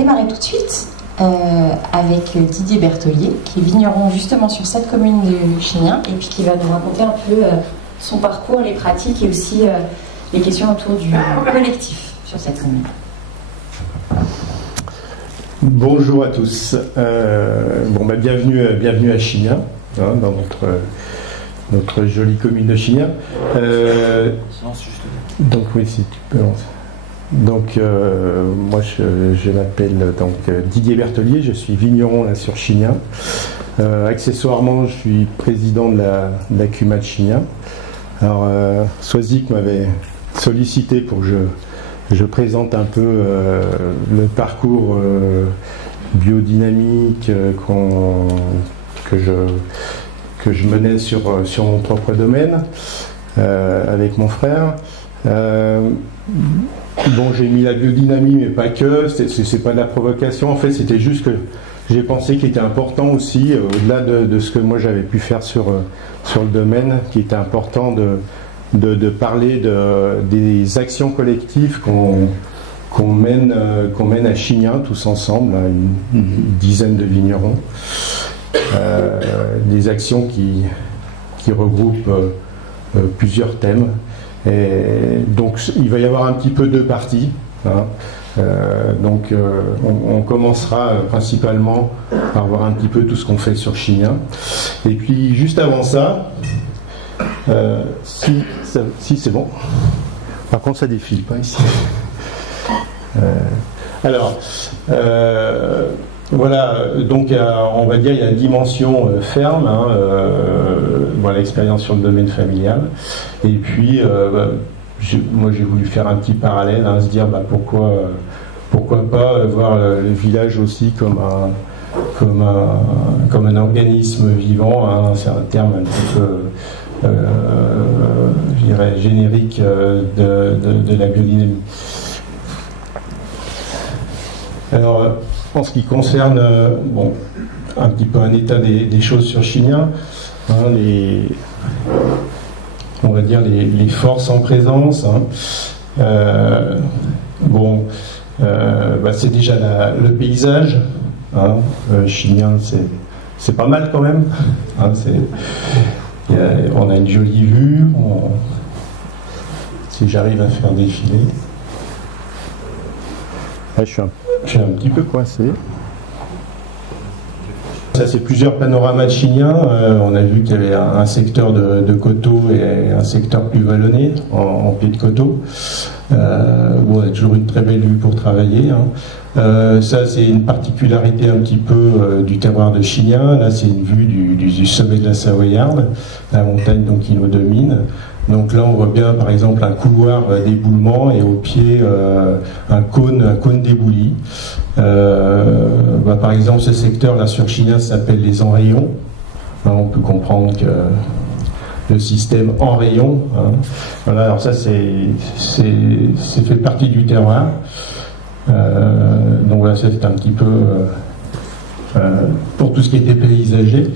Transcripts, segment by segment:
démarrer tout de suite avec Didier Berthollier, qui est vigneron justement sur cette commune de Chignin, et puis qui va nous raconter un peu son parcours, les pratiques et aussi les questions autour du collectif sur cette commune. Bonjour à tous. Bienvenue à Chignin, hein, dans notre jolie commune de Chignin. Donc oui, si tu peux lancer. Donc moi je m'appelle Didier Berthollier, je suis vigneron là sur Chignin. Accessoirement, je suis président de la CUMA de Chignin. Alors Soisic m'avait sollicité pour que je présente un peu le parcours biodynamique que je menais sur mon propre domaine avec mon frère. J'ai mis la biodynamie, mais pas que, c'est pas de la provocation, en fait c'était juste que j'ai pensé qu'il était important aussi, au-delà de ce que moi j'avais pu faire sur le domaine, qu'il était important de parler des actions collectives qu'on mène à Chignin tous ensemble, une dizaine de vignerons, des actions qui regroupent plusieurs thèmes. Et donc il va y avoir un petit peu deux parties, hein. On commencera principalement par voir un petit peu tout ce qu'on fait sur Chignin. Et puis juste avant ça, si c'est bon. Par contre ça défile pas ici. Voilà, donc on va dire il y a une dimension ferme, hein, l'expérience sur le domaine familial. Et puis moi j'ai voulu faire un petit parallèle, hein, se dire pourquoi pas voir le village aussi comme un organisme vivant, hein, c'est un terme un petit peu je dirais générique de la biodynamie. Alors en ce qui concerne un petit peu un état des choses sur Chignin, hein, on va dire les forces en présence, hein. C'est déjà le paysage, hein. Chignin c'est pas mal quand même, hein, on a une jolie vue, si j'arrive à faire défiler. Là, je suis un petit peu coincé. Ça, c'est plusieurs panoramas de Chignin. On a vu qu'il y avait un secteur de coteaux et un secteur plus vallonné, en pied de coteau. On a toujours une très belle vue pour travailler, hein. Ça, c'est une particularité un petit peu du terroir de Chignin. Là, c'est une vue du sommet de la Savoyarde, la montagne donc, qui nous domine. Donc là, on voit bien, par exemple, un couloir d'éboulement et au pied, un cône d'ébouli. Par exemple, ce secteur-là sur Chignin s'appelle les enrayons. On peut comprendre que le système enrayon, hein. Voilà, alors ça, c'est fait partie du terroir. Donc voilà, c'est un petit peu pour tout ce qui était paysager.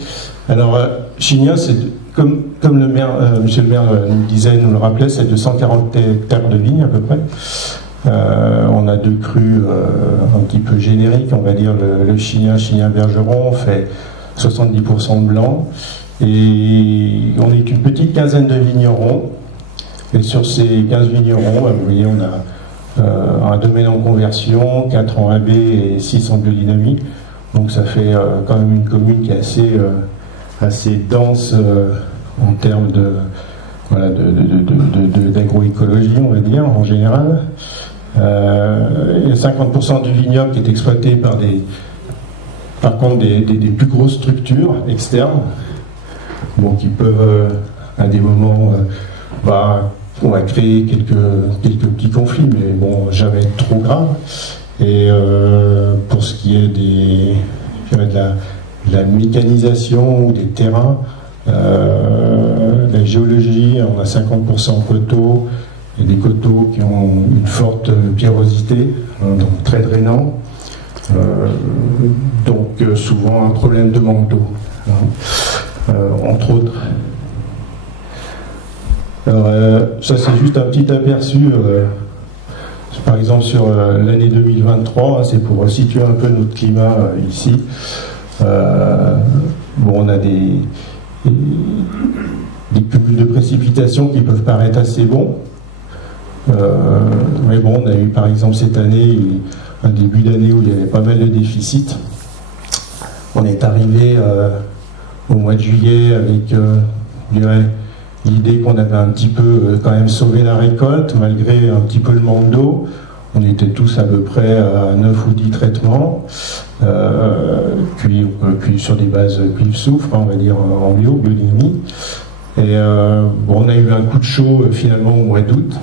Alors, Chignin, c'est comme le maire, monsieur le maire nous le rappelait, c'est 240 hectares de vignes à peu près. On a deux crus un petit peu génériques, on va dire le Chignin Bergeron, on fait 70% de blanc. Et on est une petite quinzaine de vignerons. Et sur ces 15 vignerons, vous voyez, on a un domaine en conversion, 4 en AB et 6 en biodynamie. Donc ça fait quand même une commune qui est assez dense en termes d'agroécologie, on va dire, en général. Il y a 50% du vignoble qui est exploité par contre des plus grosses structures externes, qui peuvent à des moments on va créer quelques petits conflits, mais bon, jamais trop grave. Et pour ce qui est de la mécanisation ou des terrains, la géologie, on a 50% coteaux, et des coteaux qui ont une forte pierrosité, donc très drainant, donc souvent un problème de manque d'eau, entre autres. Alors, ça c'est juste un petit aperçu par exemple sur l'année 2023, hein, c'est pour situer un peu notre climat ici. Bon, on a des cumuls de précipitations qui peuvent paraître assez bons. Mais bon, on a eu par exemple cette année un début d'année où il y avait pas mal de déficits. On est arrivé au mois de juillet avec l'idée qu'on avait un petit peu quand même sauvé la récolte malgré un petit peu le manque d'eau. On était tous à peu près à 9 ou 10 traitements, puis sur des bases cuivre-soufre, on va dire en biodynamie. Et bon, on a eu un coup de chaud finalement au mois d'août,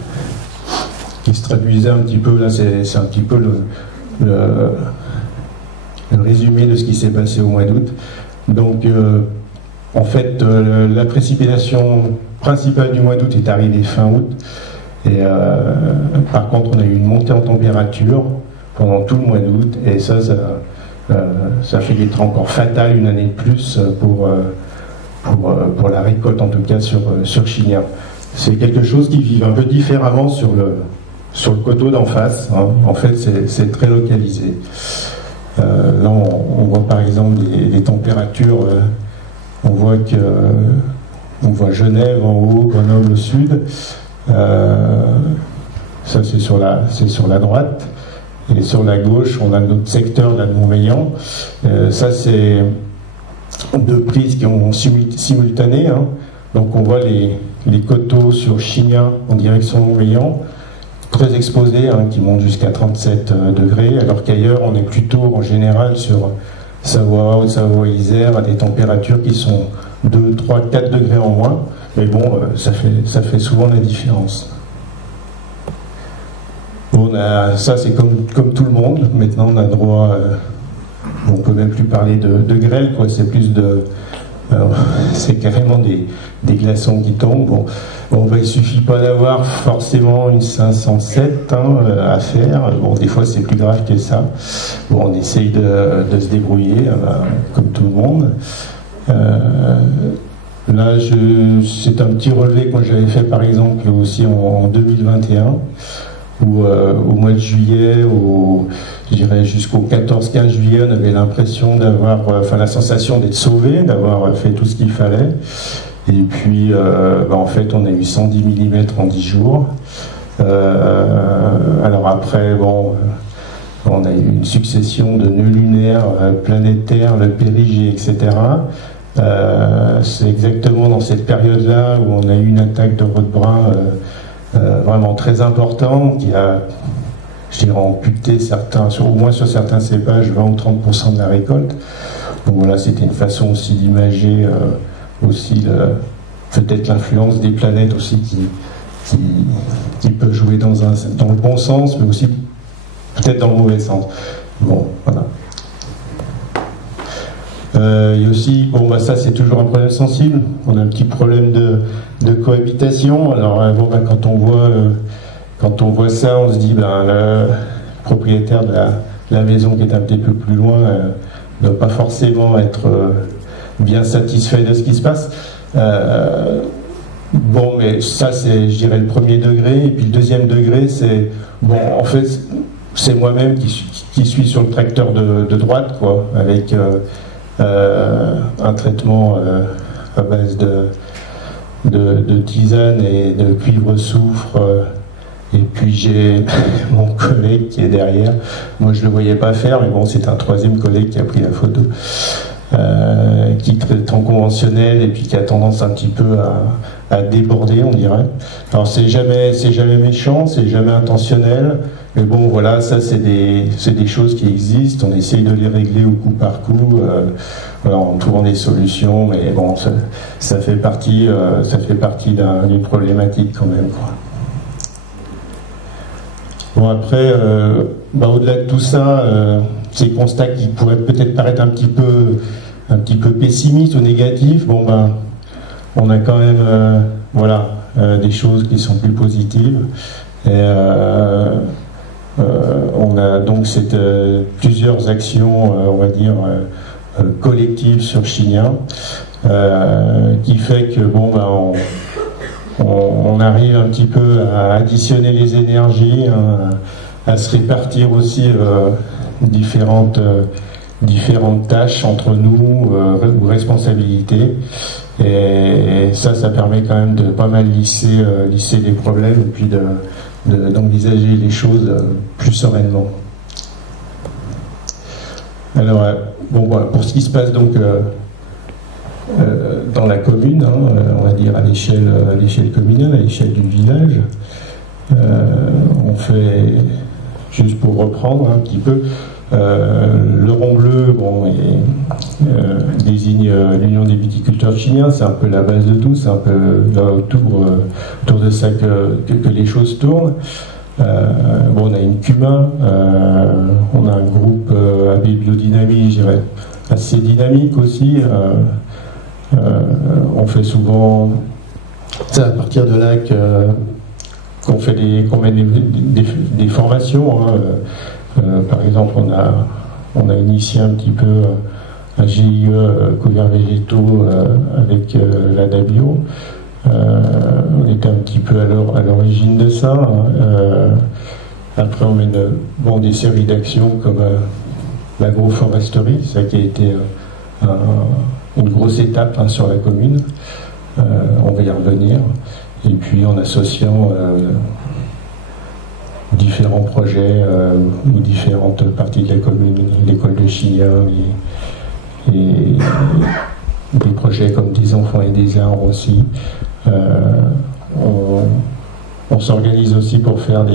qui se traduisait un petit peu, là c'est un petit peu le résumé de ce qui s'est passé au mois d'août. Donc en fait la précipitation principale du mois d'août est arrivée fin août, et par contre on a eu une montée en température pendant tout le mois d'août, et ça fait d'être encore fatal une année de plus pour la récolte, en tout cas sur Chignin. C'est quelque chose qui vit un peu différemment sur le coteau d'en face, hein. En fait c'est très localisé. Là on voit par exemple des températures, on voit Genève en haut, Grenoble au sud, ça c'est sur la droite, et sur la gauche on a notre secteur là de Montmélian. Ça c'est deux prises qui ont simultané, hein. Donc on voit les coteaux sur Chignin en direction de Montmélian, très exposés, hein, qui montent jusqu'à 37 degrés, alors qu'ailleurs on est plutôt en général sur Savoie, Haute-Savoie, Isère, à des températures qui sont 2, 3, 4 degrés en moins, mais bon, ça fait souvent la différence. Bon, ça c'est comme tout le monde, maintenant on a droit, on peut même plus parler de grêle, quoi, c'est plus c'est carrément des glaçons qui tombent. Bon, il suffit pas d'avoir forcément une 507 à faire. Bon, des fois c'est plus grave que ça. Bon, on essaye de se débrouiller, comme tout le monde. Là, c'est un petit relevé que j'avais fait par exemple aussi en 2021, où au mois de juillet, je dirais jusqu'au 14-15 juillet, on avait l'impression d'avoir, la sensation d'être sauvé, d'avoir fait tout ce qu'il fallait. Et puis, en fait, on a eu 110 mm en 10 jours. Alors après, bon, on a eu une succession de nœuds lunaires, planétaires, le périgée, etc. C'est exactement dans cette période-là où on a eu une attaque de rot de brun vraiment très importante, qui a, je dirais, amputé au moins sur certains cépages, 20 ou 30% de la récolte. Donc voilà, c'était une façon aussi d'imager aussi peut-être l'influence des planètes aussi qui peut jouer dans le bon sens, mais aussi peut-être dans le mauvais sens. Bon, voilà. Il y a aussi, ça c'est toujours un problème sensible, on a un petit problème de cohabitation. Alors quand on voit ça, on se dit le propriétaire de la maison qui est un petit peu plus loin ne doit pas forcément être bien satisfait de ce qui se passe. Mais ça c'est, je dirais, le premier degré, et puis le deuxième degré c'est, en fait c'est moi-même qui suis sur le tracteur de droite, quoi, avec un traitement à base de tisane et de cuivre-soufre, et puis j'ai mon collègue qui est derrière. Moi je le voyais pas faire, mais bon, c'est un troisième collègue qui a pris la photo, qui traite en conventionnel et puis qui a tendance un petit peu à déborder, on dirait. Alors c'est jamais méchant, c'est jamais intentionnel, mais bon voilà, ça c'est des choses qui existent, on essaye de les régler au coup par coup, en trouvant des solutions, mais bon, ça fait partie d'une problématique quand même, quoi. Bon, après, au-delà de tout ça, ces constats qui pourraient peut-être paraître un petit peu pessimistes ou négatifs, on a quand même des choses qui sont plus positives, et on a donc plusieurs actions, on va dire, collectives sur Chignin, qui fait que on arrive un petit peu à additionner les énergies, hein, à se répartir aussi différentes tâches entre nous, ou responsabilités. Et ça permet quand même de pas mal lisser les problèmes et puis d'envisager les choses plus sereinement. Alors, bon, voilà, pour ce qui se passe donc dans la commune, hein, on va dire à l'échelle communale, à l'échelle du village, on fait, juste pour reprendre un petit peu, le rond bleu, bon, désigne l'Union des viticulteurs chiliens, c'est un peu la base de tout, c'est un peu là autour de ça que les choses tournent. Bon, on a une CUMA, on a un groupe AB Biodynamie, je dirais, assez dynamique aussi. On fait souvent, c'est à partir de là qu'on met des formations. Hein. Par exemple, on a initié un petit peu un GIE couverts végétaux avec la DABIO. On était un petit peu à l'origine de ça. Hein. Après, on mène des séries d'actions comme l'agroforesterie, ça qui a été une grosse étape, hein, sur la commune. On va y revenir. Et puis en associant différents projets ou différentes parties de la commune, l'école de Chilien, et des projets comme des enfants et des arbres aussi. On s'organise aussi pour faire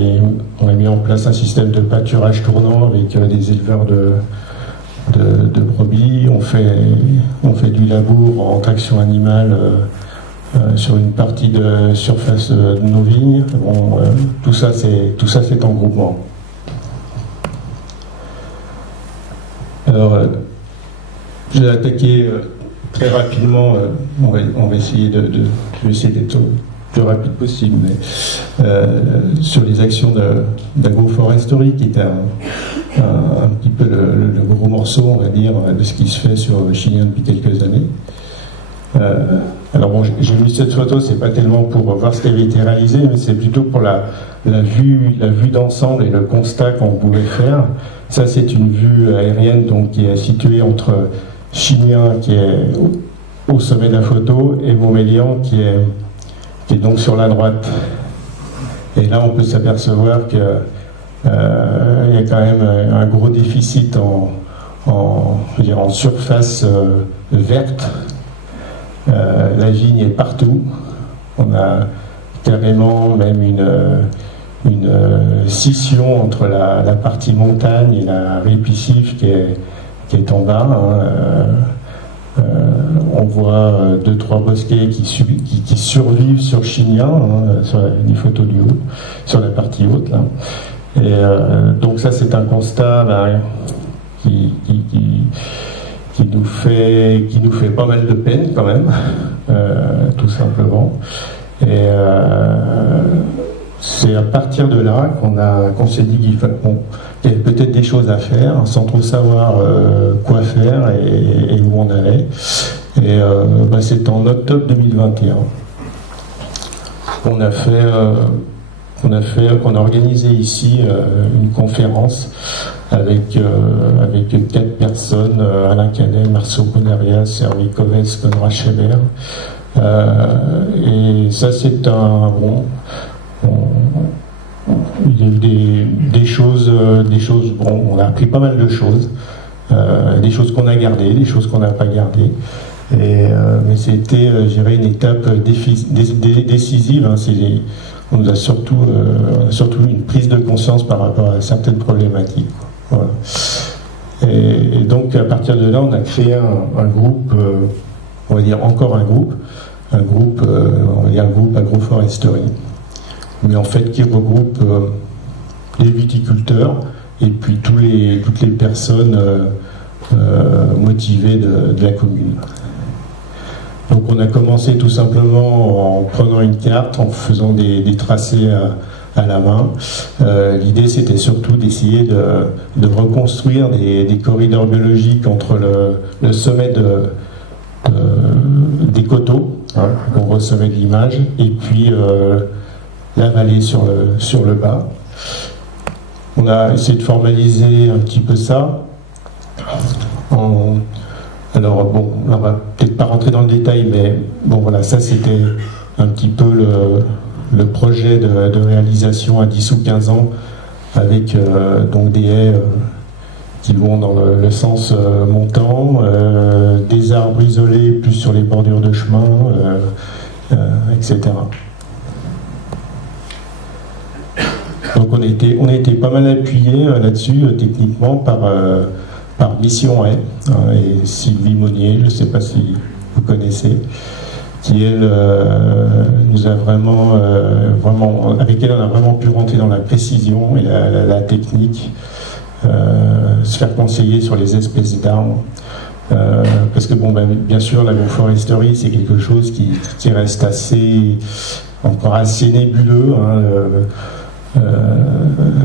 on a mis en place un système de pâturage tournant avec des éleveurs de brebis. On fait du labour en traction animale sur une partie de surface de nos vignes. Bon, tout ça c'est en groupement. Alors, je vais attaquer très rapidement. On va essayer je vais essayer d'être le plus rapide possible, mais sur les actions d'agroforesterie, qui était un petit peu le gros morceau, on va dire, de ce qui se fait sur Chilien depuis quelques années. Alors bon, j'ai mis cette photo, c'est pas tellement pour voir ce qui avait été réalisé, mais c'est plutôt pour la vue d'ensemble et le constat qu'on pouvait faire. Ça, c'est une vue aérienne, donc, qui est située entre Chilien, qui est au sommet de la photo, et Montmélian, qui est donc sur la droite. Et là, on peut s'apercevoir que il y a quand même un gros déficit en surface verte. La vigne est partout. On a carrément même une scission entre la partie montagne et la ripiscive qui est en bas. Hein. On voit 2-3 bosquets qui survivent sur Chilien, hein, sur les photos du haut, sur la partie haute là. Et donc ça, c'est un constat là, qui nous fait pas mal de peine quand même, tout simplement. Et c'est à partir de là qu'on s'est dit qu'il y avait peut-être des choses à faire, sans trop savoir quoi faire et où on allait. Et c'est en octobre 2021 qu'on a organisé ici une conférence avec 4 personnes, Alain Canet, Marceau Bonarias, Hervé Coves, Conrad Scheber. Et ça, c'est il y a eu des choses, bon, on a appris pas mal de choses, des choses qu'on a gardées, des choses qu'on n'a pas gardées. Mais c'était, je dirais, une étape décisive. Hein. On a surtout une prise de conscience par rapport à certaines problématiques. Voilà. Et donc, à partir de là, on a créé un groupe, on va dire encore un groupe, on va dire un groupe agroforesterie, mais en fait qui regroupe les viticulteurs et puis toutes les personnes motivées de la commune. Donc on a commencé tout simplement en prenant une carte, en faisant des tracés à la main. L'idée, c'était surtout d'essayer de reconstruire des corridors biologiques entre le sommet des coteaux, hein, qu'on recevait de l'image, et puis la vallée sur le bas. On a essayé de formaliser un petit peu ça. Alors bon, on va peut-être pas rentrer dans le détail, mais bon voilà, ça c'était un petit peu le projet de réalisation à 10 ou 15 ans, avec donc des haies qui vont dans le sens montant, des arbres isolés plus sur les bordures de chemin, etc. Donc on a été pas mal appuyé là-dessus techniquement par Mission Haie et Sylvie Monnier, je ne sais pas si vous connaissez, qui elle nous a vraiment, avec elle on a vraiment pu rentrer dans la précision et la technique, se faire conseiller sur les espèces d'arbres. Parce que bon, bien sûr l'agroforesterie c'est quelque chose qui reste encore assez nébuleux, hein,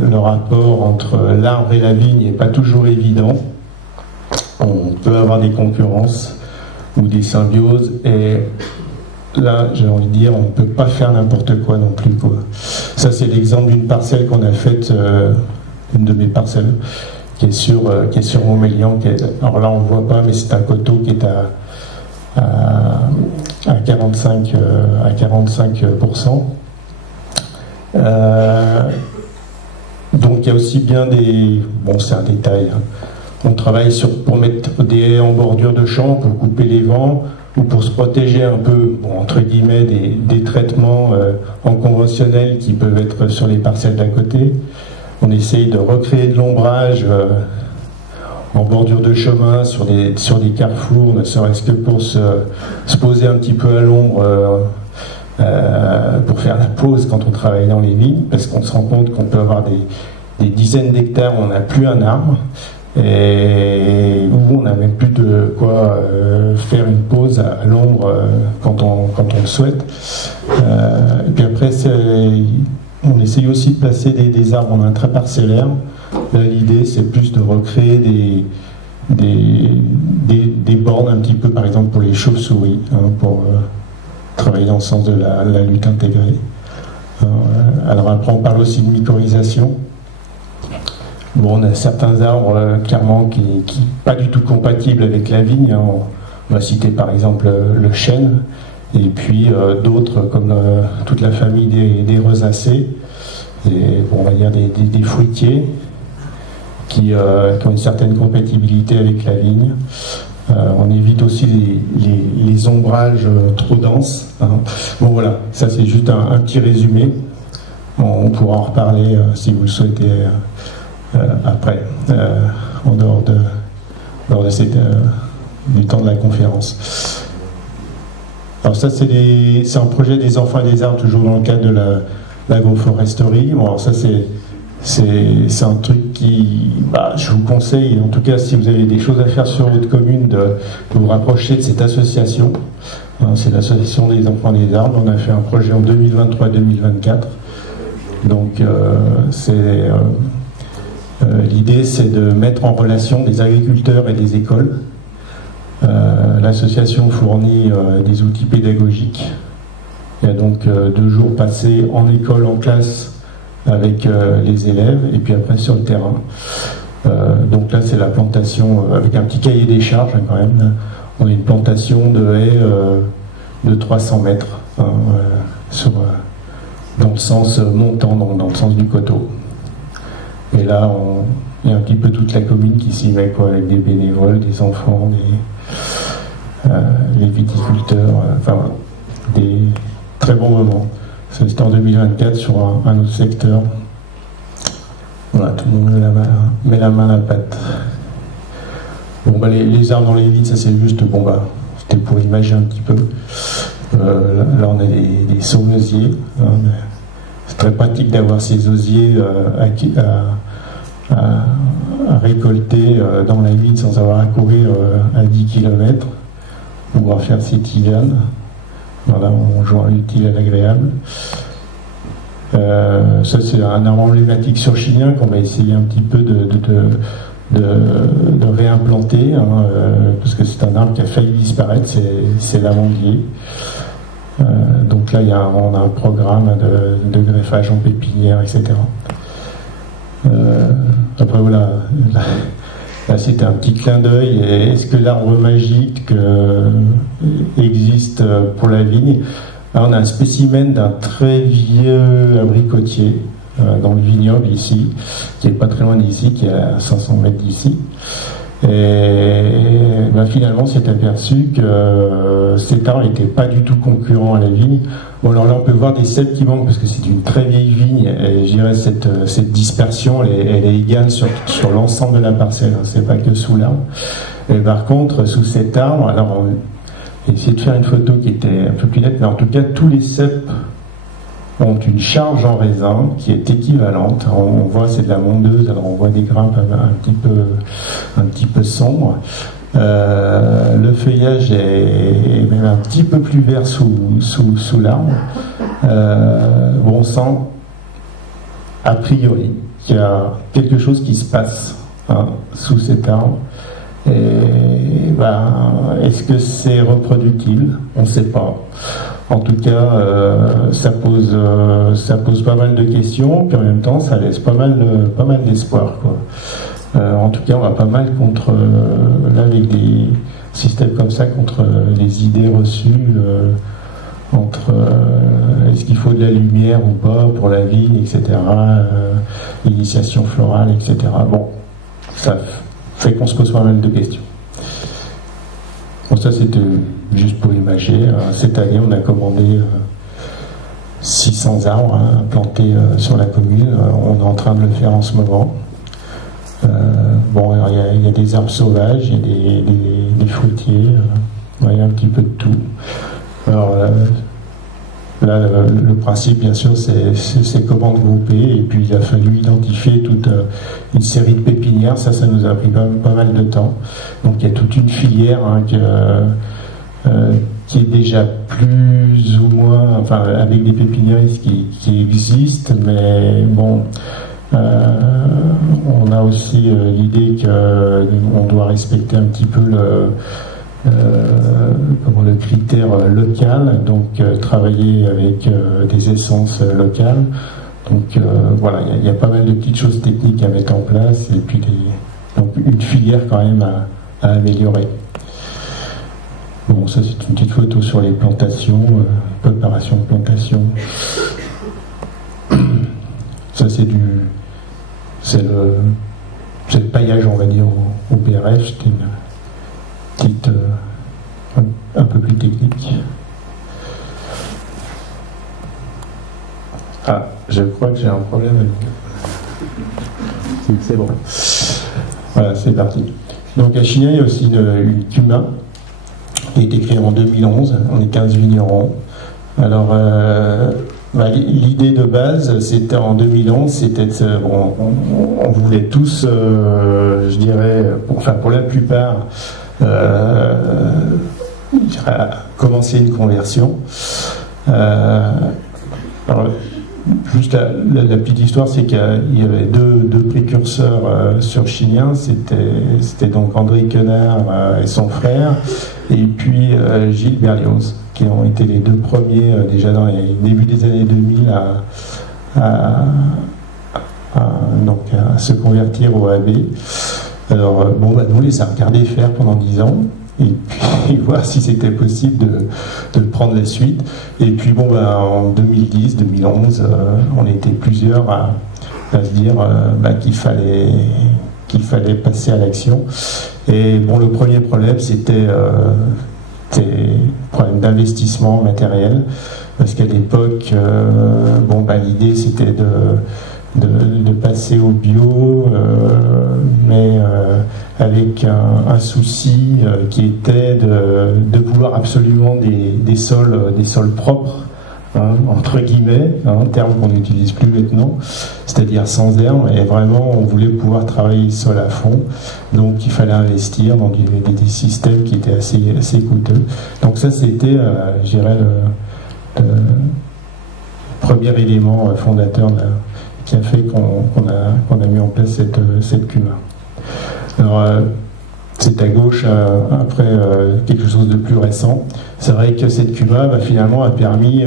le rapport entre l'arbre et la vigne n'est pas toujours évident. On peut avoir des concurrences ou des symbioses, et là j'ai envie de dire on ne peut pas faire n'importe quoi non plus, quoi. Ça c'est l'exemple d'une parcelle qu'on a faite, une de mes parcelles qui est sur Montmélian, alors là on ne voit pas, mais c'est un coteau qui est à 45%. Donc il y a aussi bien des... Bon, c'est un détail, hein. On travaille pour mettre des haies en bordure de champ, pour couper les vents, ou pour se protéger un peu, bon, entre guillemets, des traitements en conventionnel qui peuvent être sur les parcelles d'à côté. On essaye de recréer de l'ombrage en bordure de chemin, sur des carrefours, ne serait-ce que pour se poser un petit peu à l'ombre, pour faire la pause quand on travaille dans les vignes, parce qu'on se rend compte qu'on peut avoir des dizaines d'hectares où on n'a plus un arbre, et où on n'a même plus de quoi faire une pause à l'ombre quand on le souhaite. Et puis après, on essaye aussi de placer des arbres en intraparcellaire. Là, l'idée, c'est plus de recréer des bornes un petit peu, par exemple pour les chauves-souris, hein, pour travailler dans le sens de la lutte intégrée. Alors après, on parle aussi de mycorhisation. Bon, on a certains arbres clairement qui pas du tout compatibles avec la vigne, hein. On va citer par exemple le chêne, et puis d'autres comme toute la famille des rosacées, et bon, on va dire des fruitiers qui ont une certaine compatibilité avec la vigne. On évite aussi les ombrages trop denses, hein. Bon voilà, ça c'est juste un petit résumé. On pourra en reparler si vous le souhaitez après, en dehors de du temps de la conférence. Alors ça c'est un projet des enfants et des arbres, toujours dans le cadre de l'agroforesterie. Bon, alors ça c'est un truc qui, je vous conseille, en tout cas si vous avez des choses à faire sur votre commune, de vous rapprocher de cette association. C'est l'association des enfants et des arbres. On a fait un projet en 2023-2024. Donc l'idée c'est de mettre en relation des agriculteurs et des écoles. L'association fournit des outils pédagogiques. Il y a donc 2 jours passés en école, en classe, avec les élèves, et puis après sur le terrain. Donc là c'est la plantation avec un petit cahier des charges, hein, quand même. On a une plantation de haies de 300 mètres, hein, dans le sens montant, dans le sens du coteau. Et là il y a un petit peu toute la commune qui s'y met, quoi, avec des bénévoles, des enfants, les viticulteurs, enfin voilà, des très bons moments. C'était en 2024 sur un autre secteur. Voilà, tout le monde met la main à la pâte. Bon, les arbres dans les vides, ça c'est juste, c'était pour imaginer un petit peu. Là on a des saumesiers, hein, c'est très pratique d'avoir ces osiers à récolter dans la vigne sans avoir à courir à 10 km, pouvoir faire ses tisanes. Voilà, on joint l'utile à l'agréable. Ça c'est un arbre emblématique sur Chignac qu'on va essayer un petit peu de réimplanter, hein, parce que c'est un arbre qui a failli disparaître, c'est l'amandier. Donc là, on a un programme de greffage en pépinière, etc. Après voilà, là c'était un petit clin d'œil. Est-ce que l'arbre magique existe pour la vigne? Là, on a un spécimen d'un très vieux abricotier dans le vignoble ici, qui est pas très loin d'ici, qui est à 500 mètres d'ici. Et ben, finalement, on s'est aperçu que cet arbre n'était pas du tout concurrent à la vigne. Bon, alors là, on peut voir des cèpes qui manquent parce que c'est une très vieille vigne. Et je dirais cette dispersion, elle est égale sur l'ensemble de la parcelle. C'est pas que sous l'arbre. Et par contre, sous cet arbre, alors on a essayé de faire une photo qui était un peu plus nette, mais en tout cas, tous les cèpes ont une charge en raisin qui est équivalente. On voit c'est de la mondeuse, alors on voit des grappes un petit peu sombres. Le feuillage est même un petit peu plus vert sous l'arbre. Bon, on sent a priori qu'il y a quelque chose qui se passe sous cet arbre. Et est-ce que c'est reproductible? On ne sait pas. En tout cas, ça pose pas mal de questions, puis en même temps, ça laisse pas mal d'espoir, quoi. En tout cas, on va pas mal contre, là, avec des systèmes comme ça, contre les idées reçues, entre est-ce qu'il faut de la lumière ou pas pour la vigne, etc., l'initiation florale, etc. Bon, ça fait qu'on se pose pas mal de questions. Bon, ça c'était juste pour imager. Cette année, on a commandé 600 arbres plantés sur la commune. On est en train de le faire en ce moment. Bon, il y a des arbres sauvages, il y a des fruitiers, il y a un petit peu de tout. Alors là, le principe, bien sûr, c'est comment grouper, et puis il a fallu identifier toute une série de pépinières. Ça nous a pris pas mal de temps. Donc il y a toute une filière qui est déjà plus ou moins, enfin, avec des pépiniéristes qui existent, mais bon, on a aussi l'idée qu'on doit respecter un petit peu le critère local, donc travailler avec des essences locales. Donc voilà, il y a pas mal de petites choses techniques à mettre en place, et puis donc une filière quand même à améliorer. Bon, ça c'est une petite photo sur les plantations, préparation de plantation. Ça c'est le paillage, on va dire, au BRF. C'était une petite un peu plus technique. Ah, je crois que j'ai un problème avec. C'est bon. Voilà, c'est parti. Donc à Chignac, il y a aussi une CUMA qui a été créée en 2011. On est 15 vignerons. Alors, l'idée de base, c'était en 2011, c'était on voulait tous, je dirais, pour la plupart, commencer une conversion. Alors, juste la petite histoire, c'est qu'il y avait deux précurseurs sur Chignac. C'était donc André Quenard et son frère, et puis Gilles Berlioz, qui ont été les deux premiers déjà dans les débuts des années 2000 à se convertir au AB. Alors nous on les a regardés faire pendant 10 ans, et puis voir si c'était possible de prendre la suite. Et puis en 2010, 2011, on était plusieurs à se dire qu'il fallait passer à l'action. Et le premier problème, c'était problème d'investissement matériel, parce qu'à l'époque, l'idée c'était de passer au bio, mais avec un souci qui était de vouloir absolument des sols propres, entre guillemets, un terme qu'on n'utilise plus maintenant, c'est-à-dire sans herbes, et vraiment on voulait pouvoir travailler le sol à fond, donc il fallait investir dans des systèmes qui étaient assez coûteux. Donc ça c'était, je dirais, le premier élément fondateur qui a fait qu'on a mis en place cette CUMA. Alors, c'est à gauche, après quelque chose de plus récent, c'est vrai que cette Cuba finalement a permis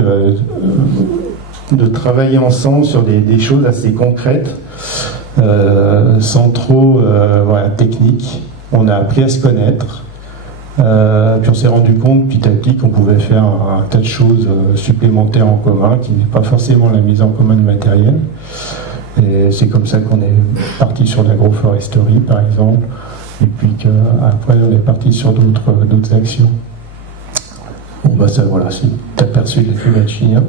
de travailler ensemble sur des choses assez concrètes, sans trop technique. On a appris à se connaître, puis on s'est rendu compte petit à petit qu'on pouvait faire un tas de choses supplémentaires en commun, qui n'est pas forcément la mise en commun du matériel. Et c'est comme ça qu'on est parti sur l'agroforesterie, par exemple, et puis qu'après on est parti sur d'autres actions. Bon, ça, voilà, c'est aperçu de la Cuba chilien.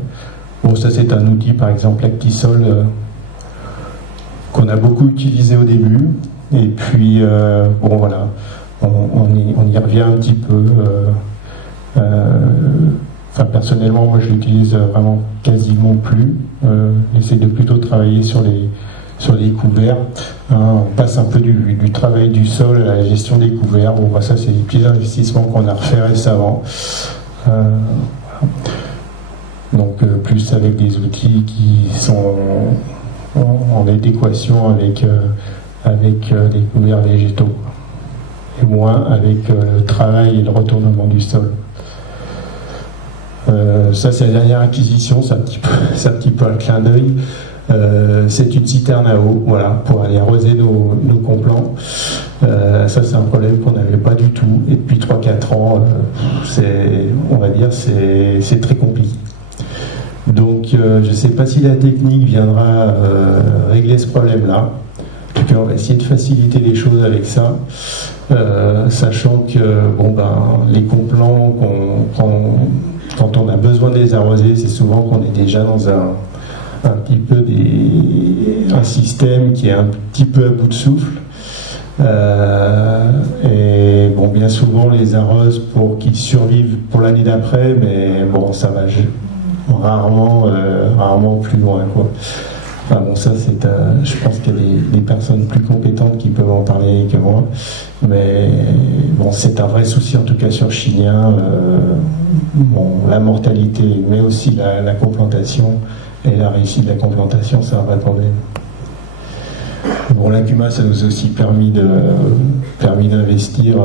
Bon, ça, c'est un outil, par exemple, Actisol, qu'on a beaucoup utilisé au début. Et puis, bon, voilà, on y revient un petit peu. Personnellement, moi, je l'utilise vraiment quasiment plus. J'essaie de plutôt travailler sur les couverts. On passe un peu du travail du sol à la gestion des couverts. Bon, bah, ça, c'est des petits investissements qu'on a refait récemment. Donc plus avec des outils qui sont en adéquation avec les couverts végétaux et moins avec le travail et le retournement du sol. Ça, c'est la dernière acquisition, c'est un petit peu un clin d'œil. C'est une citerne à eau, voilà, pour aller arroser nos complants. Ça, c'est un problème qu'on n'avait pas du tout. Et depuis 3-4 ans, on va dire, c'est très compliqué. Donc, je ne sais pas si la technique viendra régler ce problème-là. Et puis, on va essayer de faciliter les choses avec ça, sachant que les complants qu'on prend quand on a besoin de les arroser, c'est souvent qu'on est déjà dans un petit peu un système qui est un petit peu à bout de souffle. Et bon, bien souvent, on les arrose pour qu'ils survivent pour l'année d'après, mais bon, ça va rarement plus loin, quoi. Enfin bon, ça, je pense qu'il y a des personnes plus compétentes qui peuvent en parler que moi, mais bon, c'est un vrai souci, en tout cas sur Chilien. La mortalité, mais aussi la complantation. Et la réussite de la complantation, c'est un vrai problème. Bon, l'Accuma, ça nous a aussi permis d'investir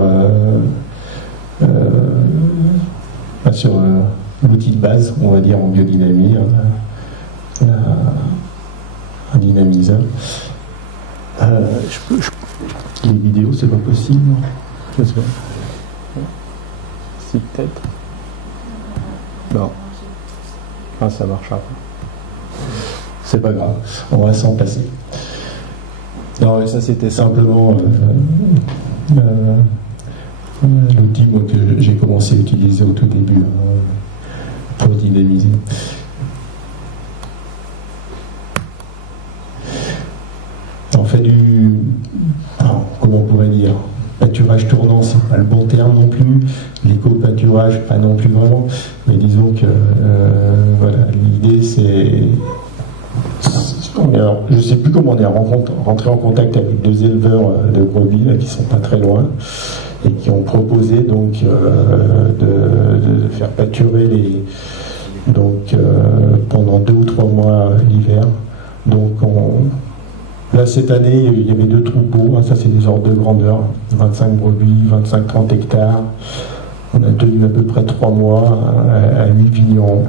sur l'outil de base, on va dire, en biodynamie, un dynamiseur. Les vidéos, c'est pas possible, non? Je sais pas. Si, peut-être. Non. Ah, ça marchera pas. C'est pas grave, on va s'en passer. Non, ça c'était simplement l'outil que j'ai commencé à utiliser au tout début pour dynamiser. On fait comment on pourrait dire, pâturage tournant, c'est pas le bon terme non plus, l'éco-pâturage, pas non plus vraiment, mais disons que l'idée c'est... je ne sais plus comment on est rentré en contact avec 2 éleveurs de brebis là, qui sont pas très loin et qui ont proposé donc de faire pâturer pendant 2 ou 3 mois l'hiver. Donc là cette année il y avait 2 troupeaux, ça c'est des ordres de grandeur, 25 brebis, 25-30 hectares. On a tenu à peu près 3 mois à 8 vignerons.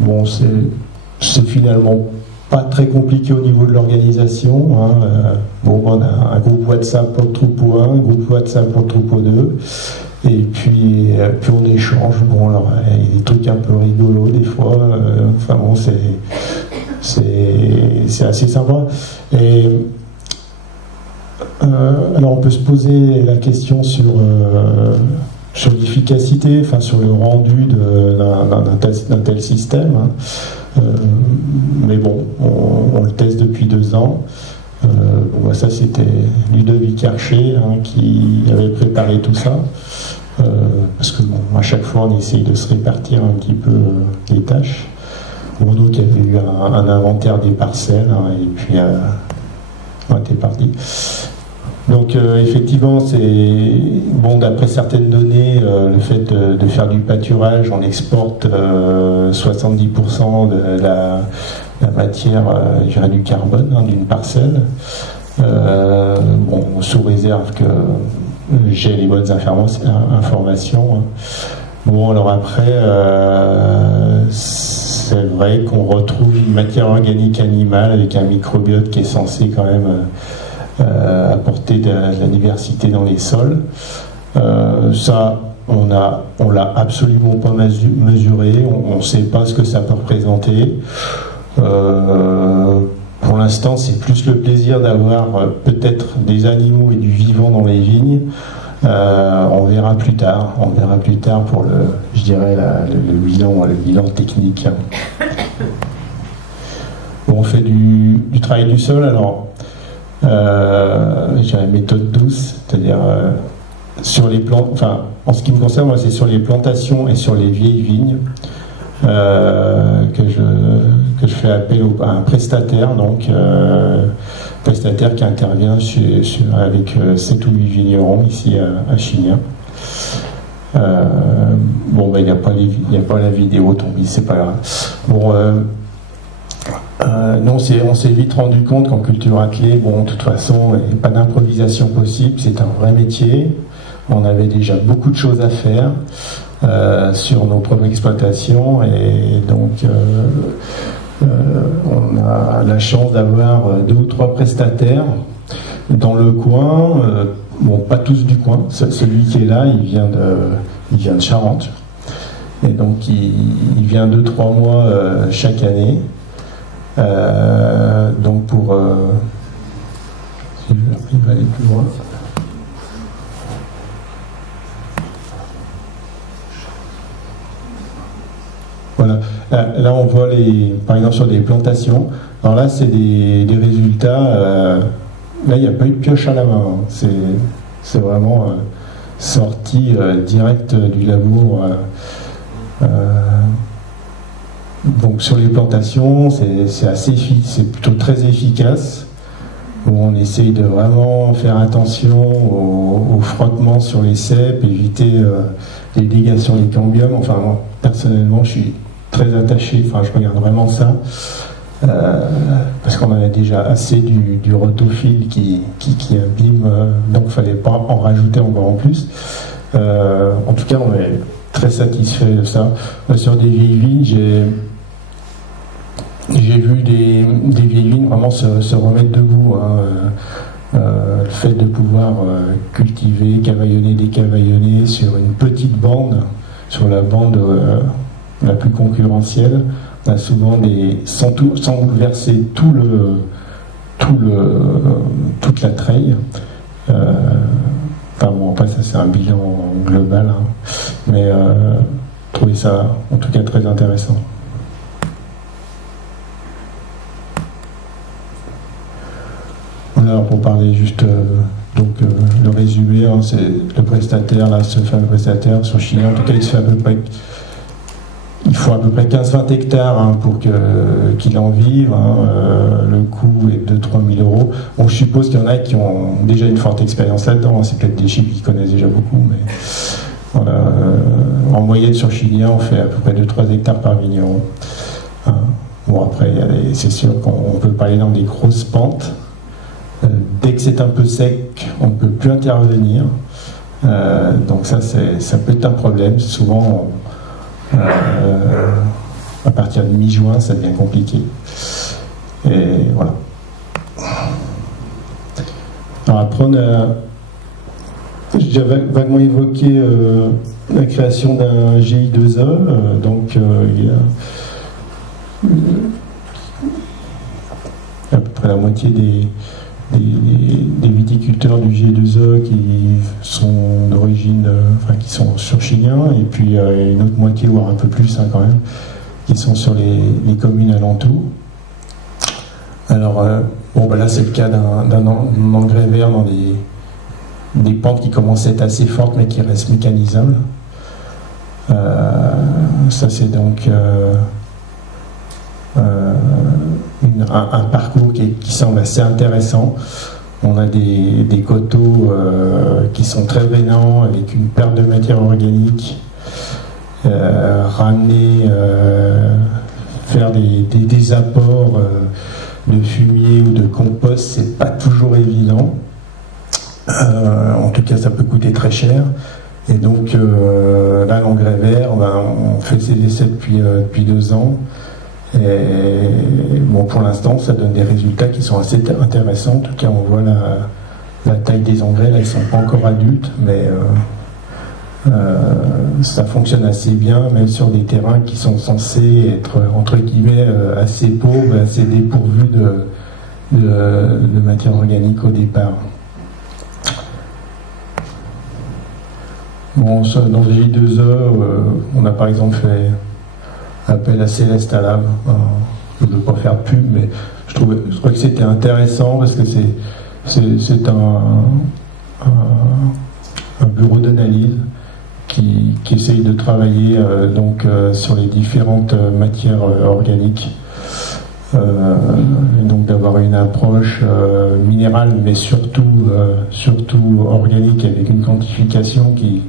Bon, c'est finalement pas très compliqué au niveau de l'organisation. On a un groupe WhatsApp pour le troupeau 1, un groupe WhatsApp pour le troupeau 2, et puis on échange. Bon, alors il y a des trucs un peu rigolos des fois. C'est assez sympa. Et alors on peut se poser la question sur l'efficacité, sur le rendu d'un tel système. Mais bon, on le teste depuis 2 ans. Ça, c'était Ludovic Archer qui avait préparé tout ça. Parce que à chaque fois, on essaye de se répartir un petit peu les tâches. Donc, il y avait eu un inventaire des parcelles, et puis on était parti. Donc effectivement, d'après certaines données, le fait de faire du pâturage, on exporte 70% de la matière, du carbone d'une parcelle, sous réserve que j'ai les bonnes informations. Bon, alors après, c'est vrai qu'on retrouve une matière organique animale avec un microbiote qui est censé quand même apporter de la diversité dans les sols. Ça, on l'a absolument pas mesuré, on ne sait pas ce que ça peut représenter. Pour l'instant, c'est plus le plaisir d'avoir peut-être des animaux et du vivant dans les vignes. On verra plus tard. On verra plus tard pour le bilan technique. Bon, on fait du travail du sol. Alors, j'ai la méthode douce, c'est-à-dire sur les plantes. Enfin, en ce qui me concerne, moi, c'est sur les plantations et sur les vieilles vignes que je fais appel à un prestataire, donc prestataire qui intervient avec 7 ou 8 vignerons ici à Chignin. Bon, ben, il n'y a pas la vidéo, tant pis, c'est pas grave. Bon, non, on s'est vite rendu compte qu'en culture attelée, bon, de toute façon, il n'y a pas d'improvisation possible, c'est un vrai métier. On avait déjà beaucoup de choses à faire sur nos propres exploitations, et donc on a la chance d'avoir 2 ou 3 prestataires dans le coin. Bon, pas tous du coin. Celui qui est là, il vient de Charente, et donc il vient 2-3 mois chaque année. Donc pour si j'arrive à aller plus loin. Voilà. Là, on voit par exemple sur des plantations. Alors là, c'est des résultats. Là, il n'y a pas eu de pioche à la main. Hein. C'est vraiment sorti direct du labour. Donc sur les plantations, c'est plutôt très efficace. Où on essaye de vraiment faire attention au frottement sur les cèpes, éviter les dégâts sur les cambiums. Enfin, moi, personnellement, je suis très attaché, enfin je regarde vraiment ça, parce qu'on en a déjà assez du rotophile qui abîme, donc il ne fallait pas en rajouter encore en plus. En tout cas, on est très satisfait de ça. Sur des vieilles vignes, j'ai vu des vieilles vignes vraiment se remettre debout. Hein. Le fait de pouvoir cultiver, cavaillonner, décavaillonner sur une petite bande, sur la bande la plus concurrentielle, on a souvent sans bouleverser toute la treille. Enfin bon, après ça c'est un bilan global, hein. Mais trouver ça en tout cas très intéressant. Alors pour parler juste le résumé, hein, c'est le prestataire, là, ce fameux prestataire sur Chignin, en tout cas il faut à peu près 15-20 hectares, hein, pour qu'il en vive, hein. Le coût est de 3 000 €. Bon, je suppose qu'il y en a qui ont déjà une forte expérience là-dedans, hein. C'est peut-être des chiffres qu'ils connaissent déjà beaucoup, mais voilà, en moyenne sur Chignin, on fait à peu près 2-3 hectares par vigneron, hein. Bon, après, c'est sûr qu'on ne peut pas aller dans des grosses pentes. Dès que c'est un peu sec, on ne peut plus intervenir. Donc ça peut être un problème. Souvent, à partir de mi-juin, ça devient compliqué. Et voilà. Alors après, j'ai vaguement évoqué la création d'un GI2E. Donc il y a à peu près la moitié des viticulteurs du G2E qui sont d'origine, qui sont sur Chignin, et puis une autre moitié, voire un peu plus, hein, quand même, qui sont sur les communes alentours. Alors, bon, ben là c'est le cas d'un engrais vert dans des pentes qui commencent à être assez fortes mais qui restent mécanisables. Ça c'est donc un parcours qui semble assez intéressant. On a des coteaux qui sont très drainants, avec une perte de matière organique. Ramener, faire des apports de fumier ou de compost, c'est pas toujours évident. En tout cas, ça peut coûter très cher. Et donc là, l'engrais vert, on fait ces essais depuis 2 ans. Et bon, pour l'instant, ça donne des résultats qui sont assez intéressants. En tout cas, on voit la taille des engrais. Là, ils ne sont pas encore adultes, mais ça fonctionne assez bien, même sur des terrains qui sont censés être, entre guillemets, assez pauvres, assez dépourvus de matière organique au départ. Bon, dans les J2E, on a par exemple fait appel à Céleste à Lave. Je ne veux pas faire de pub, mais je trouvais que c'était intéressant parce que c'est un bureau d'analyse qui essaye de travailler sur les différentes matières organiques. Et donc d'avoir une approche minérale, mais surtout organique, avec une quantification qui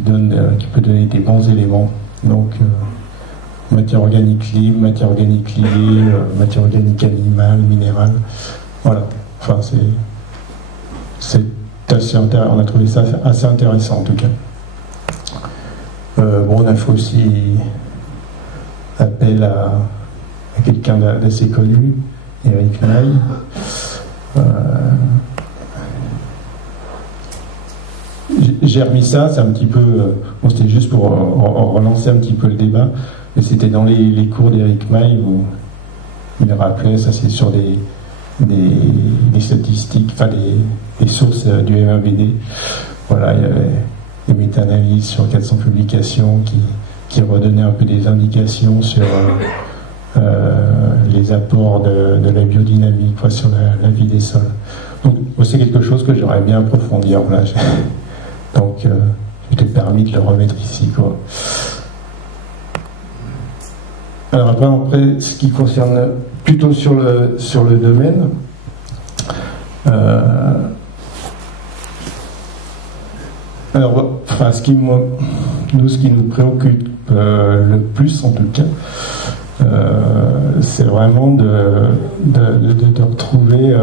peut donner des bons éléments. Donc matière organique libre, matière organique liée, matière organique animale, minérale. Voilà. Enfin, c'est assez intéressant. On a trouvé ça assez intéressant en tout cas. On a fait aussi appel à quelqu'un d'assez connu, Eric Maille. J'ai remis ça, c'est un petit peu. Bon, c'était juste pour relancer un petit peu le débat, mais c'était dans les cours d'Eric Maille où il rappelait, ça c'est sur des statistiques, enfin des sources du MABD. Voilà, il y avait des méta-analyses sur 400 publications qui redonnaient un peu des indications sur les apports de la biodynamique, sur la vie des sols. Donc c'est quelque chose que j'aurais bien approfondir. Voilà. Donc je t'ai permis de le remettre ici, quoi. Alors après, ce qui concerne plutôt sur le domaine, ce qui nous préoccupe le plus en tout cas, c'est vraiment de retrouver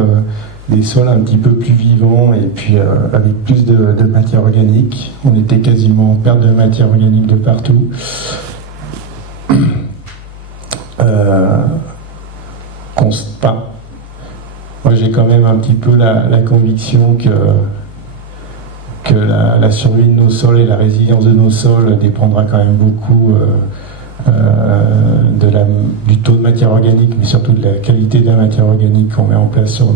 des sols un petit peu plus vivants et puis avec plus de matière organique. On était quasiment en perte de matière organique de partout. Moi j'ai quand même un petit peu la conviction que la survie de nos sols et la résilience de nos sols dépendra quand même beaucoup du taux de matière organique, mais surtout de la qualité de la matière organique qu'on met en place sur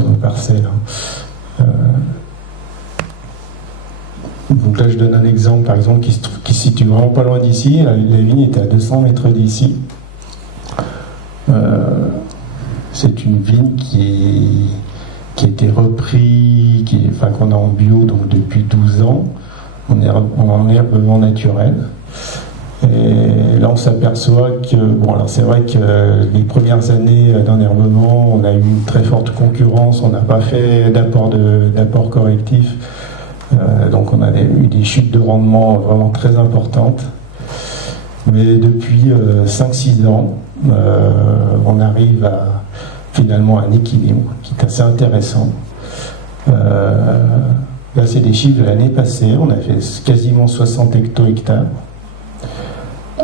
nos parcelles. Donc là je donne un exemple, par exemple, qui se situe vraiment pas loin d'ici. La vigne était à 200 mètres d'ici. C'est une vigne qui a été reprise, qu'on a en bio donc depuis 12 ans, en herbement naturel. Et là on s'aperçoit que, alors c'est vrai que les premières années d'enherbement, on a eu une très forte concurrence, on n'a pas fait d'apport correctif, donc on a eu des chutes de rendement vraiment très importantes. Mais depuis 5-6 ans, on arrive finalement à un équilibre qui est assez intéressant. Là, c'est des chiffres de l'année passée. On a fait quasiment 60 hecto-hectares,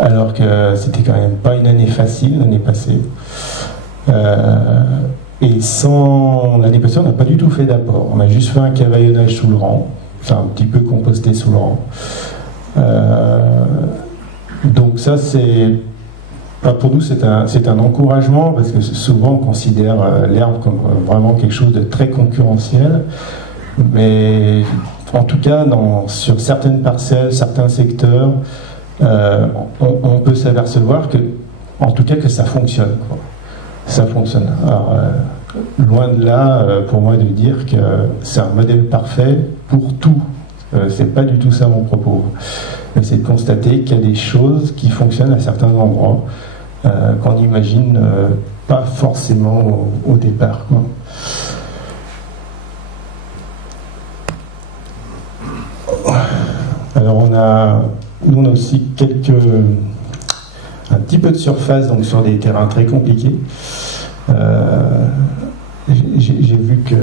alors que c'était quand même pas une année facile l'année passée. Et l'année passée, on n'a pas du tout fait d'apport. On a juste fait un cavaillonnage sous le rang, enfin un petit peu composté sous le rang. Donc ça, pour nous, c'est un encouragement, parce que souvent on considère l'herbe comme vraiment quelque chose de très concurrentiel. Mais en tout cas, sur certaines parcelles, certains secteurs, on peut s'apercevoir que ça fonctionne, quoi. Ça fonctionne. Alors, loin de là, pour moi, de dire que c'est un modèle parfait pour tout. C'est pas du tout ça mon propos. Mais c'est de constater qu'il y a des choses qui fonctionnent à certains endroits qu'on n'imagine pas forcément au départ, quoi. Alors on a aussi un petit peu de surface, donc sur des terrains très compliqués. J'ai vu que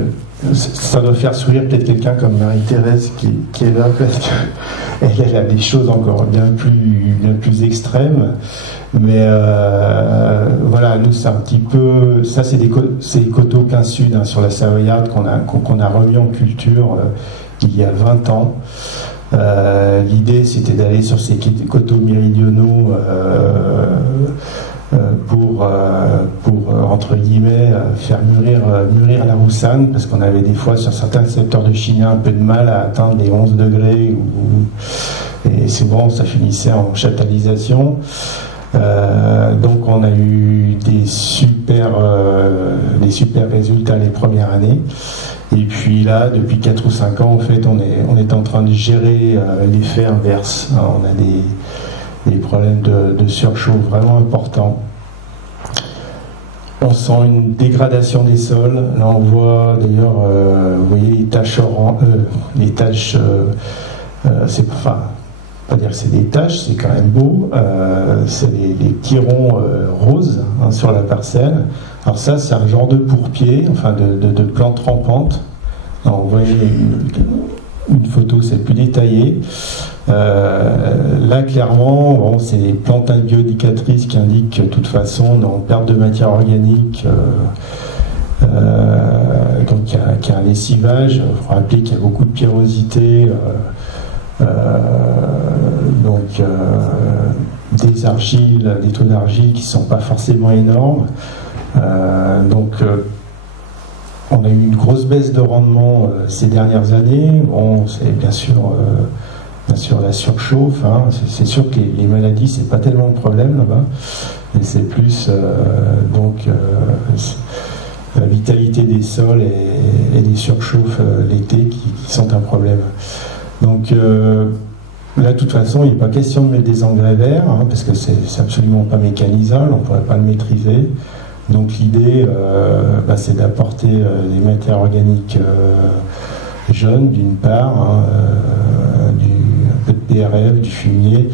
ça doit faire sourire peut-être quelqu'un comme Marie-Thérèse qui est là, parce qu'elle a des choses encore bien plus extrêmes. Mais voilà, nous c'est un petit peu, ça c'est les coteaux plein sud, hein, sur la Savoyarde qu'on a remis en culture il y a 20 ans. L'idée c'était d'aller sur ces coteaux méridionaux pour entre guillemets faire mûrir la roussanne, parce qu'on avait des fois sur certains secteurs de Chignin un peu de mal à atteindre les 11 degrés et c'est bon, ça finissait en chaptalisation. Donc on a eu des super résultats les premières années, et puis là depuis 4 ou 5 ans en fait on est en train de gérer l'effet inverse. Alors, on a des problèmes de surchauffe vraiment importants. On sent une dégradation des sols. Là on voit d'ailleurs, vous voyez les taches c'est pas dire que c'est des taches, c'est quand même beau. C'est les petits ronds roses, hein, sur la parcelle. Alors ça, c'est un genre de pourpier, enfin de plantes rampantes. Alors, vous voyez une photo, c'est plus détaillé. Là, clairement, bon, c'est des plantes bioindicatrices qui indiquent que de toute façon, on est en perte de matière organique. Donc il y a un lessivage. Il faut rappeler qu'il y a beaucoup de pierrosité. Donc des argiles, des taux d'argile qui ne sont pas forcément énormes. On a eu une grosse baisse de rendement ces dernières années. Bon, c'est bien sûr la surchauffe, hein. C'est sûr que les maladies, c'est pas tellement le problème là-bas, mais c'est plus la vitalité des sols et les surchauffes l'été qui sont un problème. Donc là, de toute façon, il n'est pas question de mettre des engrais verts, hein, parce que c'est absolument pas mécanisable, on ne pourrait pas le maîtriser. Donc l'idée, c'est d'apporter des matières organiques jeunes, d'une part, hein, un peu de PRF, du fumier.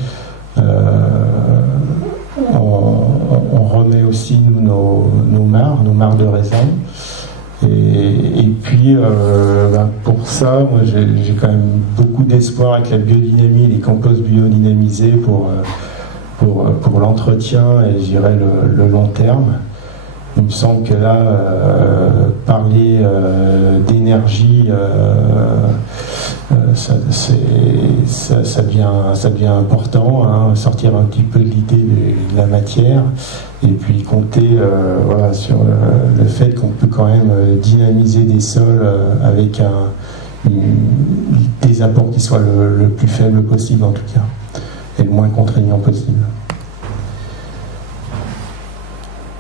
On remet aussi nos mares de raisin. Et puis, pour ça, moi, j'ai quand même beaucoup d'espoir avec la biodynamie, les composts biodynamisés pour l'entretien et, je dirais, le long terme. Il me semble que là, parler d'énergie, ça devient important, hein, sortir un petit peu de l'idée de la matière, et puis compter sur le fait qu'on peut quand même dynamiser des sols avec des apports qui soient le plus faible possible en tout cas, et le moins contraignant possible.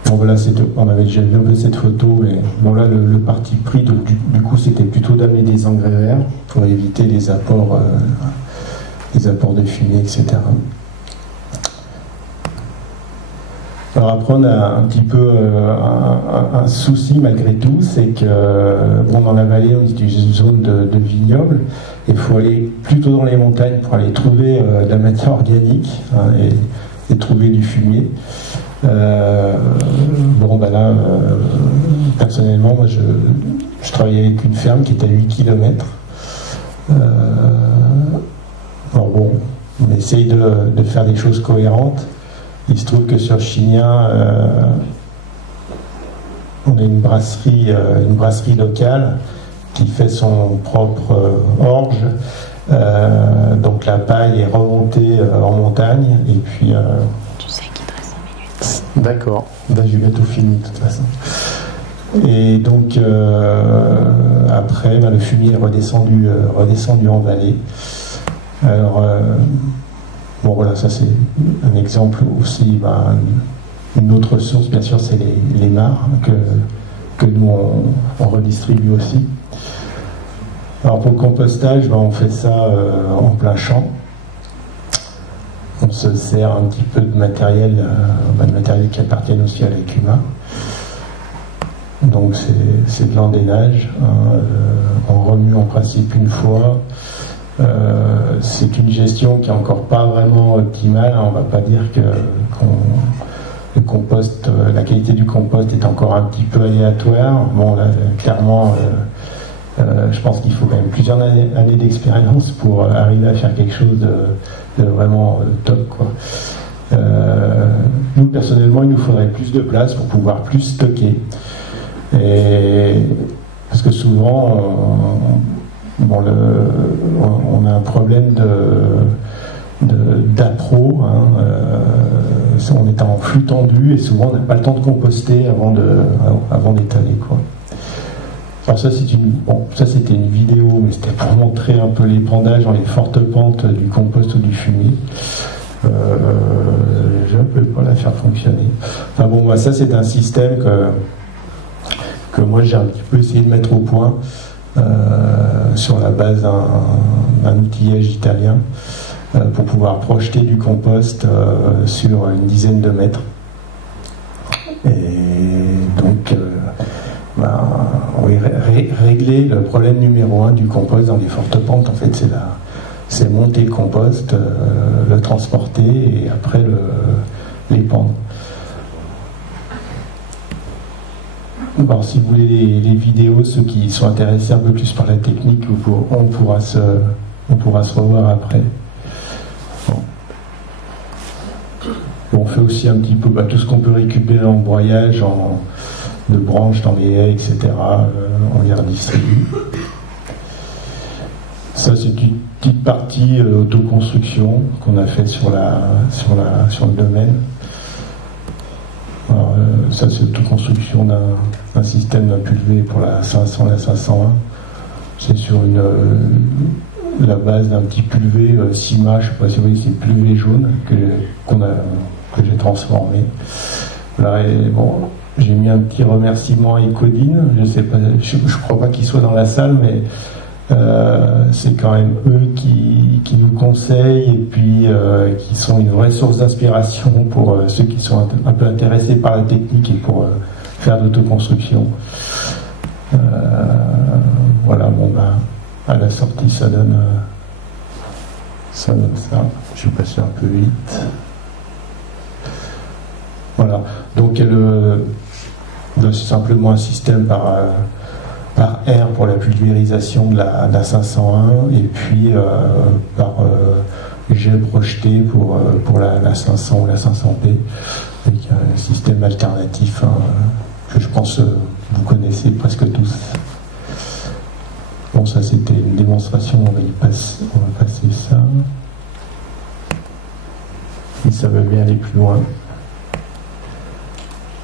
Bon, voilà, on avait déjà vu un peu cette photo, mais bon, là le parti pris, donc, du coup c'était plutôt d'amener des engrais verts pour éviter les apports de fumier, etc. Alors après on a un petit peu un souci malgré tout, c'est que dans la vallée on est une zone de vignoble, et il faut aller plutôt dans les montagnes pour aller trouver de la matière organique, hein, et trouver du fumier. Personnellement, moi je travaillais avec une ferme qui est à 8 km. On essaye de faire des choses cohérentes. Il se trouve que sur Chignin, on a une brasserie locale qui fait son propre orge. Donc la paille est remontée en montagne, et puis d'accord, j'ai bientôt fini de toute façon. Et donc après, le fumier est redescendu en vallée. Alors voilà, ça c'est un exemple aussi. Une autre source, bien sûr, c'est les mares que nous on redistribue aussi. Alors pour le compostage, on fait ça en plein champ. On se sert un petit peu de matériel qui appartient aussi à l'ECUMA. Donc c'est de l'endénage, hein, on remue en principe une fois. C'est une gestion qui est encore pas vraiment optimale, hein. On va pas dire que le compost, la qualité du compost est encore un petit peu aléatoire. Bon là clairement Je pense qu'il faut quand même plusieurs années d'expérience pour arriver à faire quelque chose de vraiment top, quoi. Nous, personnellement, il nous faudrait plus de place pour pouvoir plus stocker. Parce que souvent, on a un problème d'appro, hein, on est en flux tendu et souvent on n'a pas le temps de composter avant d'étaler, quoi. Alors ça c'était une vidéo, mais c'était pour montrer un peu l'épandage dans les fortes pentes du compost ou du fumier. Je ne peux pas la faire fonctionner. Enfin bon, ça c'est un système que moi j'ai un petit peu essayé de mettre au point sur la base d'un outillage italien pour pouvoir projeter du compost sur une dizaine de mètres. Et donc régler le problème numéro 1 du compost dans les fortes pentes, en fait, c'est monter le compost, le transporter et après l'épandre. Alors, si vous voulez les vidéos, ceux qui sont intéressés un peu plus par la technique, on pourra se revoir après. Bon, on fait aussi un petit peu tout ce qu'on peut récupérer en broyage, de branches dans les haies, etc. On les redistribue. Ça, c'est une petite partie autoconstruction qu'on a fait sur le domaine. Alors, ça, c'est l'autoconstruction d'un système d'impulvé pour la 500 et la 501. C'est sur la base d'un petit pulvé Sima, je ne sais pas si vous voyez, c'est pulvé jaune que j'ai transformé. Là, j'ai mis un petit remerciement à Ecodine. Je crois pas qu'ils soient dans la salle, mais c'est quand même eux qui nous conseillent et puis qui sont une vraie source d'inspiration pour ceux qui sont un peu intéressés par la technique et pour faire de l'autoconstruction. Voilà, à la sortie, ça donne ça. Je vais passer un peu vite. Voilà, donc c'est simplement un système par air pour la pulvérisation de la 501 et puis par jet projeté pour la 500 ou la 500P, avec un système alternatif que je pense vous connaissez presque tous. Bon, ça c'était une démonstration, on va passer ça. Et ça veut bien aller plus loin.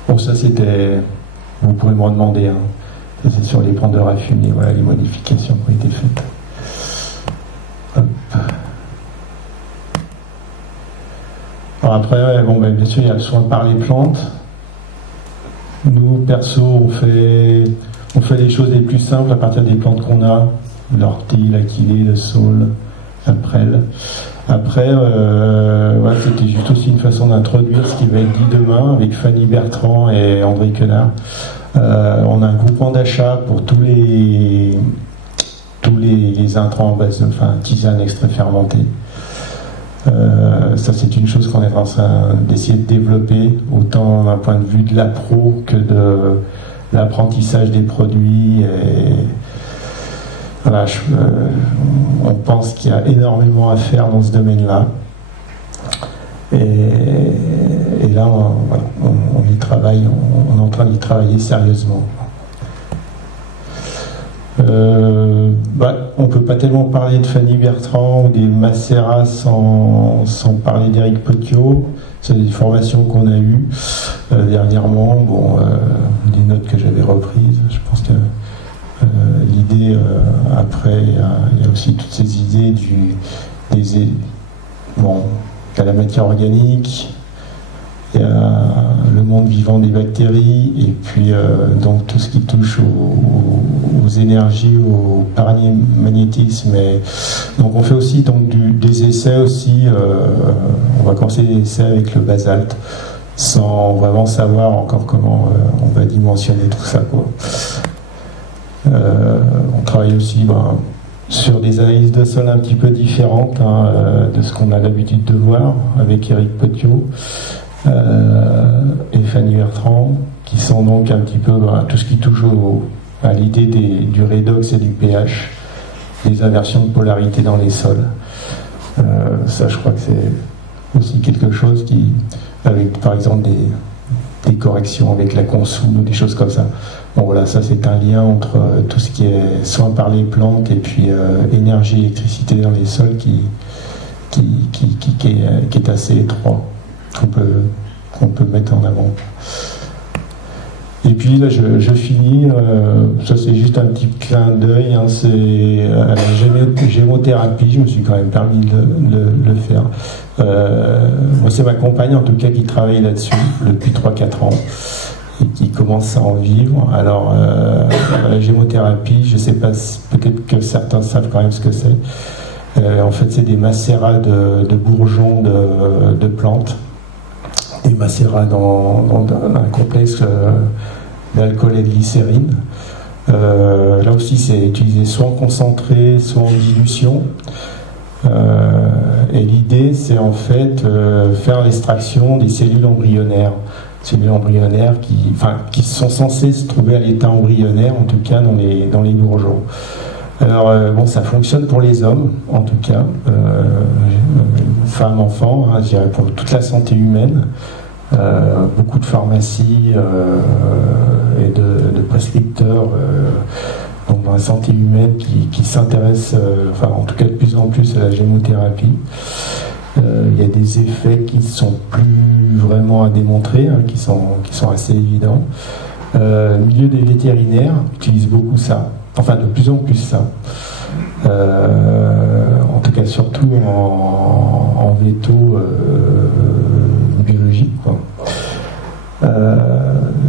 Bon, ça c'était, vous pourrez me demander, hein. Ça c'est sur les prendeurs à fumier, voilà les modifications qui ont été faites. Hop. Alors après, bien sûr, il y a le soin par les plantes. Nous, perso, on fait les choses les plus simples à partir des plantes qu'on a, l'ortie, l'aquilée, le saule, la prêle. Après, c'était juste aussi une façon d'introduire ce qui va être dit demain avec Fanny Bertrand et André Quenard. On a un groupement d'achat pour tous les intrants en base de tisane extrait fermentée. Ça, c'est une chose qu'on est en train d'essayer de développer, autant d'un point de vue de l'appro que de l'apprentissage des produits. Et voilà, on pense qu'il y a énormément à faire dans ce domaine-là. Et là, on y travaille, on est en train d'y travailler sérieusement. On ne peut pas tellement parler de Fanny Bertrand ou des Macéras sans parler d'Éric Potiot. C'est des formations qu'on a eues dernièrement, des notes que j'avais reprises. Je pense que l'idée, après, il y a aussi toutes ces idées il y a la matière organique, il y a le monde vivant des bactéries, et puis donc tout ce qui touche aux énergies, au paramagnétisme. Donc on fait aussi des essais aussi, on va commencer des essais avec le basalte, sans vraiment savoir encore comment on va dimensionner tout ça, quoi. On travaille aussi sur des analyses de sol un petit peu différentes de ce qu'on a l'habitude de voir avec Éric Potiot et Fanny Bertrand, qui sont donc un petit peu tout ce qui touche à l'idée du redox et du pH, des inversions de polarité dans les sols. Ça, je crois que c'est aussi quelque chose qui, avec par exemple des corrections avec la consomme ou des choses comme ça. Bon voilà, ça c'est un lien entre tout ce qui est soin par les plantes et puis énergie, électricité dans les sols qui est assez étroit, qu'on peut mettre en avant. Et puis là, je finis, ça c'est juste un petit clin d'œil, hein, c'est à la gémothérapie, je me suis quand même permis de le faire. Moi, c'est ma compagne en tout cas qui travaille là-dessus depuis 3-4 ans et qui commence à en vivre. Alors, la gémothérapie, je sais pas, peut-être que certains savent quand même ce que c'est. En fait, c'est des macérats de bourgeons de plantes, des macérats dans un complexe d'alcool et de glycérine. Là aussi, c'est utilisé soit en concentré, soit en dilution. Et l'idée, c'est en fait faire l'extraction des cellules embryonnaires. Cellules embryonnaires qui sont censées se trouver à l'état embryonnaire, en tout cas dans les bourgeons. Alors, bon, ça fonctionne pour les hommes, en tout cas, femmes, enfants, hein, je dirais pour toute la santé humaine. Beaucoup de pharmacies et de prescripteurs donc dans la santé humaine qui s'intéressent, enfin en tout cas de plus en plus à la gémothérapie. Il y a des effets qui ne sont plus vraiment à démontrer, hein, qui sont assez évidents. Le milieu des vétérinaires utilise beaucoup ça, enfin de plus en plus ça. En tout cas surtout en véto biologique, quoi.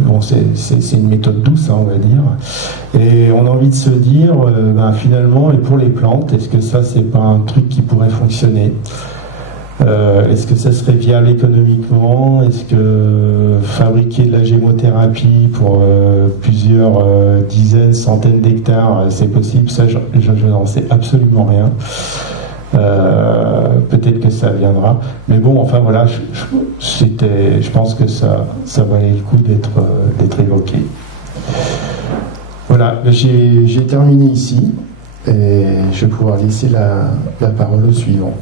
Bon, c'est une méthode douce, hein, on va dire, et on a envie de se dire finalement, et pour les plantes, est-ce que ça c'est pas un truc qui pourrait fonctionner? Est-ce que ça serait viable économiquement? Est-ce que fabriquer de la gémothérapie pour plusieurs dizaines, centaines d'hectares, c'est possible? Ça, je n'en sais absolument rien. Peut-être que ça viendra, mais bon, enfin voilà, je pense que ça valait le coup d'être évoqué. Voilà, j'ai terminé ici et je vais pouvoir laisser la parole au suivant.